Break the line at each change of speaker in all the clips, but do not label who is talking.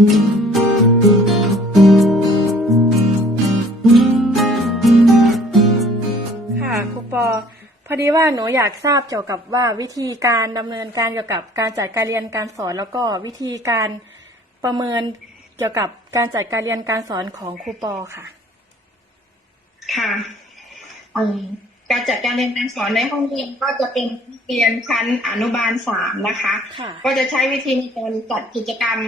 ค่ะครูปอพอดีว่าหนูอยากทราบเกี่ยวกับว่าวิธีการดำเนินการเกี่ยวกับการจัดการเรียนการสอน แล้วก็วิธีการประเมินเกี่ยวกับการจัดการเรียนการสอนของครูปอค่ะ
ค่ะอืมการจัดการเรียนการสอนในห้องเรียนก็จะเป็นเรียนชั้นอนุบาลสามนะคะ
ค่ะ
ก็จะใช้วิธีในการจัดกิจกรรม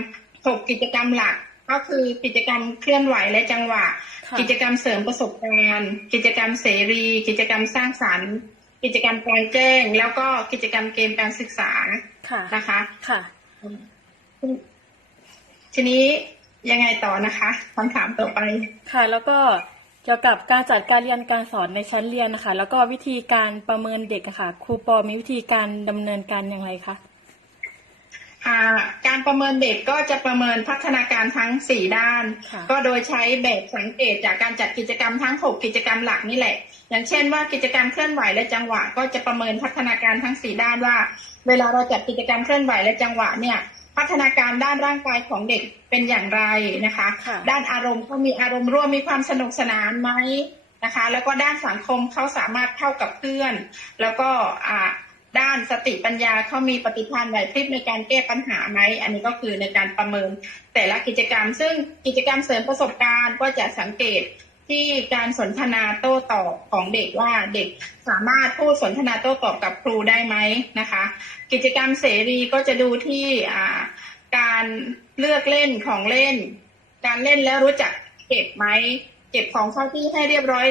หกกิจกรรมหลักก็คือกิจกรรมเคลื่อนไหวและจังหวะ
ค่ะ
กิจกรรมเสริมประสบการณ์ กิจกรรมเสรี กิจกรรมสร้างสรรค์ กิจกรรมกลางแจ้ง แล้วก็กิจกรรมเกมการศึกษา
ค่ะ
นะคะ
ค่ะ
ทีนี้ยังไงต่อนะคะคำถามต่อไป
ค่ะ แล้วก็เกี่ยวกับการจัดการเรียนการสอนในชั้นเรียนนะคะ แล้วก็วิธีการประเมินเด็กอะค่ะครูปอมีวิธีการดำเนินการอย่างไรคะ
อ่า การประเมินเด็กก็จะประเมินพัฒนาการทั้ง 4 ด้าน
ค่ะ
ก็โดยใช้แบบสังเกตจากการจัดกิจกรรมทั้ง 6 กิจกรรมหลักนี่แหละ อย่างเช่นว่ากิจกรรมเคลื่อนไหวและจังหวะ ก็จะประเมินพัฒนาการทั้ง 4 ด้านว่า เวลาเราจัดกิจกรรมเคลื่อนไหวและจังหวะเนี่ยพัฒนาการด้านร่างกายของเด็กเป็นอย่างไรนะคะ
ค่ะ
ด้านอารมณ์เขามีอารมณ์ร่วมมีความสนุกสนานไหมนะคะ แล้วก็ด้านสังคมเขาสามารถเข้ากับเพื่อน แล้วก็อ่า ด้านสติปัญญาเขามีปฏิภาณไหวพริบในการแก้ปัญหาไหมอันนี้ก็คือในการประเมินแต่ละกิจกรรม ซึ่งกิจกรรมเสริมประสบการณ์ก็จะสังเกตที่การสนทนาโต้ตอบของเด็กว่าเด็กสามารถพูดสนทนาโต้ตอบกับครูได้ไหมนะคะ กิจกรรมเสรีก็จะดูที่การเลือกเล่นของเล่น การเล่นแล้วรู้จักเก็บไหมเก็บของเข้าที่ให้เรียบร้อย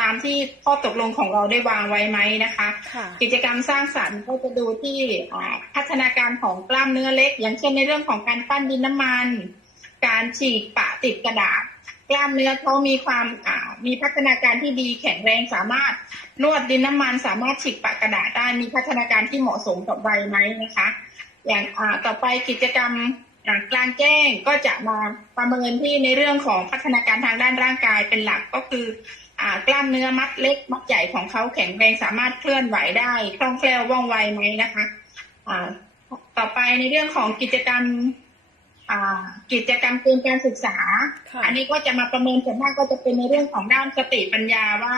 ตามที่ข้อตกลงของเราได้วางไว้ไหมนะคะ
ค่ะ
กิจกรรมสร้างสรรค์ก็จะดูที่อ่าพัฒนาการของกล้ามเนื้อเล็ก อย่างเช่นในเรื่องของการปั้นดินน้ำมัน การฉีกปะติดกระดาษกล้ามเนื้อเขามีความอ่ามีพัฒนาการที่ดีแข็งแรงสามารถนวดดินน้ำมันสามารถฉีกปะกระดาษได้มีพัฒนาการที่เหมาะสมกับวัยไหมนะคะ อย่างอ่าต่อไปกิจกรรมอ่ากลางแจ้งก็จะมาประเมินที่ในเรื่องของพัฒนาการทางด้านร่างกายเป็นหลักก็คืออ่า กล้ามเนื้อมัดเล็ก มัดใหญ่ของเขาแข็งแรงสามารถเคลื่อนไหวได้คล่องแคล่วว่องไวไหมนะคะอ่าต่อไปในเรื่องของกิจกรรมอ่ากิจกรรมเกมการศึกษา
ค่ะ
อันนี้ก็จะมาประเมินส่วนมากก็จะเป็นในเรื่องของด้านสติปัญญาว่า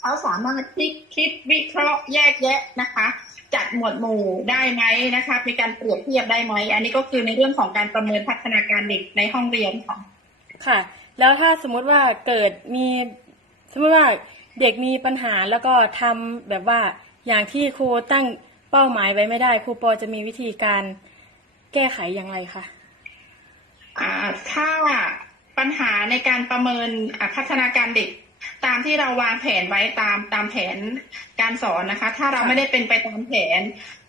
เขาสามารถคิดคิดวิเคราะห์แยกแยะนะคะ จัดหมวดหมู่ได้ไหมนะคะมีการเปรียบเทียบได้ไหมอันนี้ก็คือในเรื่องของการประเมินพัฒนาการเด็กในห้องเรียนค่ะ
ค่ะ แล้วถ้าสมมุติว่าเกิดมีส มมติว่าเด็กมีปัญหาแล้วก็ทำแบบว่าอย่างที่ครูตั้งเป้าหมายไว้ไม่ได้ ครูปอจะมีวิธีการแก้ไขอย่างไรคะ
อ่าถ้าปัญหาในการประเมินพัฒนาการเด็กตามที่เราวางแผนไว้ตามตามแผนการสอนนะคะ ถ้าเราไม่ได้เป็นไปตามแผน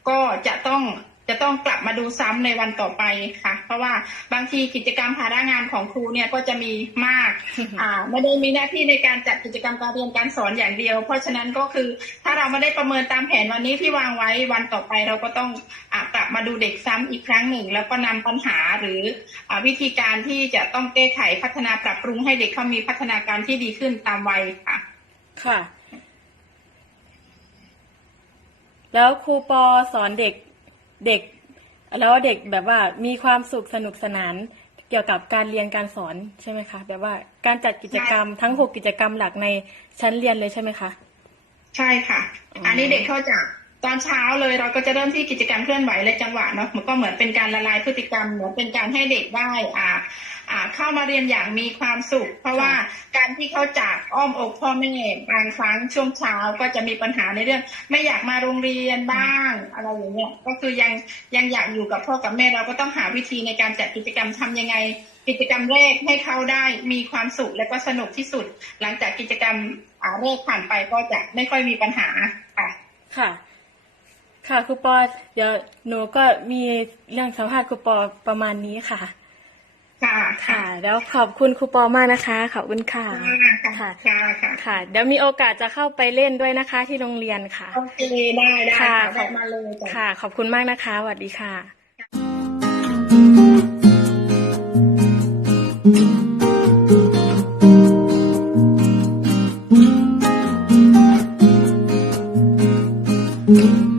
ก็จะต้อง จะต้องกลับมาดูซ้ำในวันต่อไปค่ะ เพราะว่าบางทีกิจกรรมภาระงานของครูเนี่ยก็จะมีมากอ่าไม่ได้มีหน้าที่ในการจัดกิจกรรมการเรียนการสอนอย่างเดียว เพราะฉะนั้นก็คือถ้าเราไม่ได้ประเมินตามแผนวันนี้ที่วางไว้วันต่อไปเราก็ต้องอ่ากลับมาดูเด็กซ้ำอีกครั้งหนึ่ง แล้วก็นำปัญหาหรืออาวิธีการที่จะต้องแก้ไขพัฒนาปรับปรุงให้เด็กเขามีพัฒนาการที่ดีขึ้นตามวัยค่ะ
ค่ะ แล้วครูปอสอนเด็ก เด็ก แล้วเด็กแบบว่ามีความสุขสนุกสนานเกี่ยวกับการเรียนการสอนใช่ไหมคะ แบบว่าการจัดกิจกรรมทั้งหกกิจกรรมหลักในชั้นเรียนเลยใช่ไหมคะ
ใช่ค่ะ
อืม
อันนี้เด็กเขาจะตอนเช้าเลยเราก็จะเริ่มที่กิจกรรมเคลื่อนไหวและจังหวะเนาะมันก็เหมือนเป็นการละลายพฤติกรรมเหมือนเป็นการให้เด็กได้อ่าอ่าเข้ามาเรียนอย่างมีความสุข เพราะว่า การที่เขาจากอ้อมอกพ่อแม่บางครั้งช่วงเช้าก็จะมีปัญหาในเรื่อง ไม่อยากมาโรงเรียนบ้างอะไรอย่างเงี้ยก็คือยังยังอยากอยู่กับพ่อกับแม่เราก็ต้องหาวิธีในการจัดกิจกรรมทำยังไง กิจกรรมแรกให้เขาได้มีความสุขและก็สนุกที่สุด หลังจากกิจกรรมอาแรกผ่านไปก็จะไม่ค่อยมีปัญหาค่ะ
ค่ะค่ะครูปอเดี๋ยวหนูก็มีเรื่องสัมภาษณ์ครูปอประมาณนี้ค่ะ
ค่ะ
ค่ะ แล้วขอบคุณครูปอมากนะคะ ขอบคุณค่ะ
ค่ะค่ะค่ะ
เดี๋ยวมีโอกาสจะเข้าไปเล่นด้วยนะคะ ที่โรงเรียนค่ะ
โอเค ได้ได้
ค่ะ
ขอบมาเลย
ค่ะ ขอบคุณมากนะคะสวัสดีค่ะ
thank